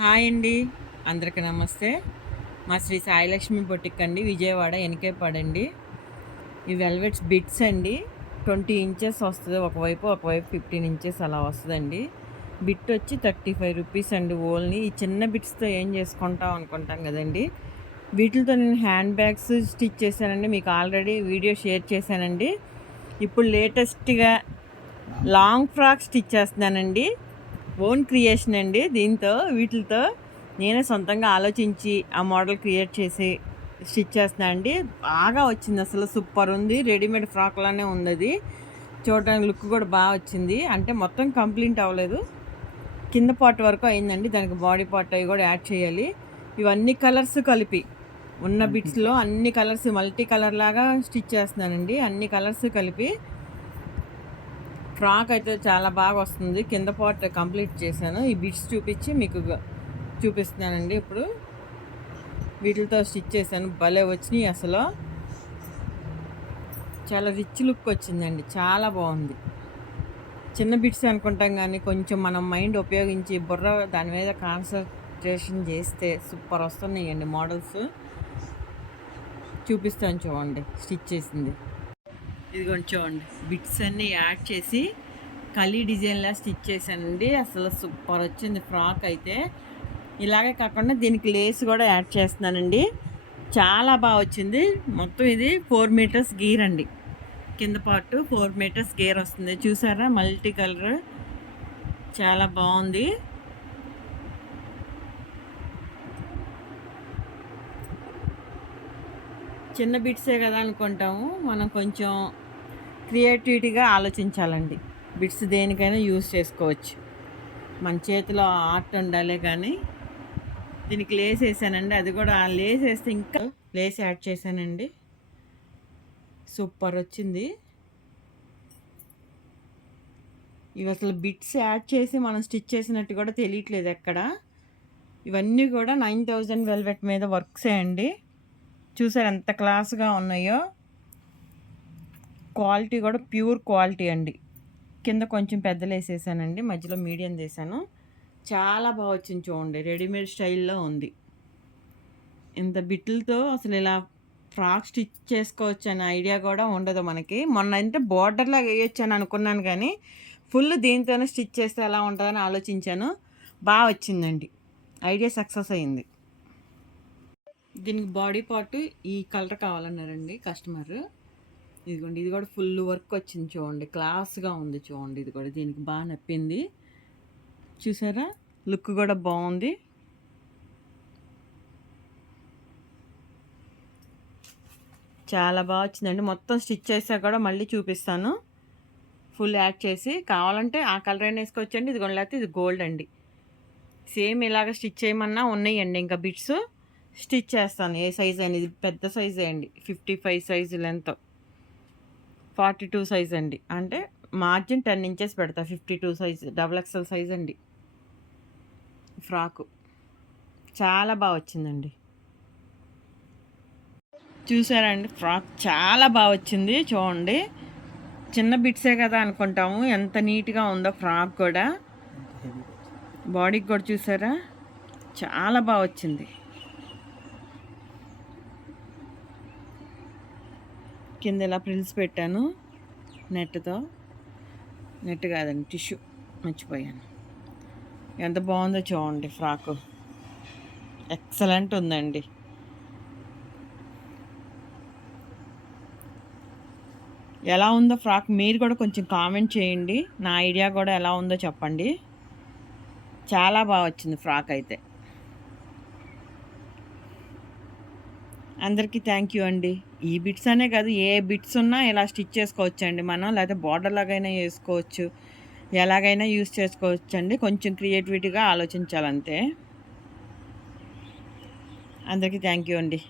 Hi అండి, అందరికీ నమస్తే. మా శ్రీ సాయిలక్ష్మి బొటిక్ అండి, విజయవాడ ఎనకేపాడండి. ఈ వెల్వెట్స్ బిట్స్ అండి, 20 ఇంచెస్ వస్తుంది ఒకవైపు, 15 ఇంచెస్ అలా వస్తుందండి. బిట్ వచ్చి 35 రూపీస్ అండి ఓన్లీ. ఈ చిన్న బిట్స్తో ఏం చేసుకుంటాం అనుకుంటాం కదండి. వీటితో నేను హ్యాండ్ బ్యాగ్స్ స్టిచ్ చేశానండి, మీకు ఆల్రెడీ వీడియో షేర్ చేశానండి. ఇప్పుడు లేటెస్ట్గా లాంగ్ ఫ్రాక్ స్టిచ్ చేస్తున్నానండి. ఓన్ క్రియేషన్ అండి. వీటితో నేనే సొంతంగా ఆలోచించి ఆ మోడల్ క్రియేట్ చేసి స్టిచ్ చేస్తున్నాను అండి. బాగా వచ్చింది, అసలు సూపర్ ఉంది. రెడీమేడ్ ఫ్రాక్లానే ఉంది అది. చూడడానికి లుక్ కూడా బాగా వచ్చింది. అంటే మొత్తం కంప్లీట్ అవ్వలేదు, కింద పార్ట్ వరకు అయిందండి. దానికి బాడీ పార్ట్ అవి కూడా యాడ్ చేయాలి. ఇవన్నీ కలర్స్ కలిపి ఉన్న బిట్స్లో అన్ని కలర్స్ మల్టీ కలర్ లాగా స్టిచ్ చేస్తున్నానండి. అన్ని కలర్స్ కలిపి ఫ్రాక్ అయితే చాలా బాగా వస్తుంది. కింద పార్ట్ కంప్లీట్ చేశాను. ఈ బిట్స్ చూపించి మీకు చూపిస్తున్నానండి. ఇప్పుడు వీటితో స్టిచ్ చేశాను, భలే వచ్చినాయి. అసలు చాలా రిచ్ లుక్ వచ్చిందండి, చాలా బాగుంది. చిన్న బిట్స్ అనుకుంటాం కానీ కొంచెం మనం మైండ్ ఉపయోగించి బుర్ర దాని మీద కాన్సన్ట్రేషన్ చేస్తే సూపర్ వస్తున్నాయండి మోడల్స్. చూపిస్తాను చూడండి స్టిచ్ చేసింది. ఇదిగోండి చూడండి, బిట్స్ అన్నీ యాడ్ చేసి కలీ డిజైన్లా స్టిచ్ చేశానండి. అసలు సూపర్ వచ్చింది ఫ్రాక్ అయితే. ఇలాగే కాకుండా దీనికి లేస్ కూడా యాడ్ చేస్తున్నానండి, చాలా బాగా వచ్చింది. మొత్తం ఇది 4 మీటర్స్ గీర్ అండి. కింద పార్ట్ 4 మీటర్స్ గేర్ వస్తుంది. చూసారా, మల్టీ కలర్ చాలా బాగుంది. చిన్న బిట్సే కదా అనుకుంటాము, మనం కొంచెం క్రియేటివిటీగా ఆలోచించాలండి. బిట్స్ దేనికైనా యూజ్ చేసుకోవచ్చు, మన చేతిలో ఆర్ట్ ఉండాలి. కానీ దీనికి లేస్ వేసానండి, అది కూడా లేస్ వేస్తే ఇంకా లేస్ యాడ్ చేశానండి. సూపర్ వచ్చింది. ఇవి అసలు బిట్స్ యాడ్ చేసి మనం స్టిచ్ చేసినట్టు కూడా తెలియట్లేదు ఎక్కడ. ఇవన్నీ కూడా 9000 వెల్వెట్ మీద వర్క్సే అండి. చూసారు ఎంత క్లాస్గా ఉన్నాయో. క్వాలిటీ కూడా ప్యూర్ క్వాలిటీ అండి. కింద కొంచెం పెద్దలు వేసేసానండి, మధ్యలో మీడియం చేశాను. చాలా బాగా వచ్చింది చూడండి, రెడీమేడ్ స్టైల్లో ఉంది. ఇంత బిట్లతో అసలు ఇలా ఫ్రాక్ స్టిచ్ చేసుకోవచ్చు అనే ఐడియా కూడా ఉండదు మనకి. మొన్న అంటే బోర్డర్లాగా వేయొచ్చు అని అనుకున్నాను, కానీ ఫుల్ దీంతోనే స్టిచ్ చేస్తే ఎలా ఉంటుందని ఆలోచించాను. బాగా వచ్చిందండి, ఐడియా సక్సెస్ అయింది. దీనికి బాడీ పార్ట్ ఈ కలర్ కావాలన్నారండి కస్టమర్. ఇదిగోండి, ఇది కూడా ఫుల్ వర్క్ వచ్చింది చూడండి, క్లాస్గా ఉంది చూడండి. ఇది కూడా దీనికి బాగా నప్పింది. చూసారా, లుక్ కూడా బాగుంది. చాలా బాగా వచ్చిందండి. మొత్తం స్టిచ్ చేసా కూడా మళ్ళీ చూపిస్తాను. ఫుల్ యాడ్ చేసి కావాలంటే ఆ కలర్ అయినా వేసుకోవచ్చండి. ఇది లేకపోతే ఇది గోల్డ్ అండి. సేమ్ ఇలాగ స్టిచ్ చేయమన్నా ఉన్నాయండి. ఇంకా బిట్స్ స్టిచ్ చేస్తాను, ఏ సైజ్ అండి. ఇది పెద్ద సైజే అండి, 55 సైజు లెంత్, 42 సైజ్ అండి. అంటే మార్జిన్ 10 ఇంచెస్ పెడతా. 52 సైజ్, XXL సైజ్ అండి ఫ్రాకు. చాలా బాగా వచ్చిందండి. చూసారండి, ఫ్రాక్ చాలా బాగా వచ్చింది చూడండి. చిన్న బిట్సే కదా అనుకుంటాము, ఎంత నీట్గా ఉందో ఫ్రాక్ కూడా. బాడీకి కూడా చూసారా, చాలా బాగా వచ్చింది. కింద ఇలా ప్రిల్స్ పెట్టాను నెట్తో. నెట్ కాదండి, టిష్యూ, మర్చిపోయాను. ఎంత బాగుందో చూడండి ఫ్రాకు, ఎక్సలెంట్ ఉందండి. ఎలా ఉందో ఫ్రాక్ మీరు కూడా కొంచెం కామెంట్ చేయండి, నా ఐడియా కూడా ఎలా ఉందో చెప్పండి. చాలా బాగా వచ్చింది ఫ్రాక్ అయితే. అందరికీ థ్యాంక్ యూ అండి. ఈ బిట్స్ అనే కాదు, ఏ బిట్స్ ఉన్నా ఇలా స్టిచ్ చేసుకోవచ్చు అండి మనం, లేకపోతే బార్డర్ లాగైనా వేసుకోవచ్చు, ఎలాగైనా యూస్ చేసుకోవచ్చు అండి. కొంచెం క్రియేటివిటీగా ఆలోచించాలంతే. అందరికీ థ్యాంక్ యూ అండి.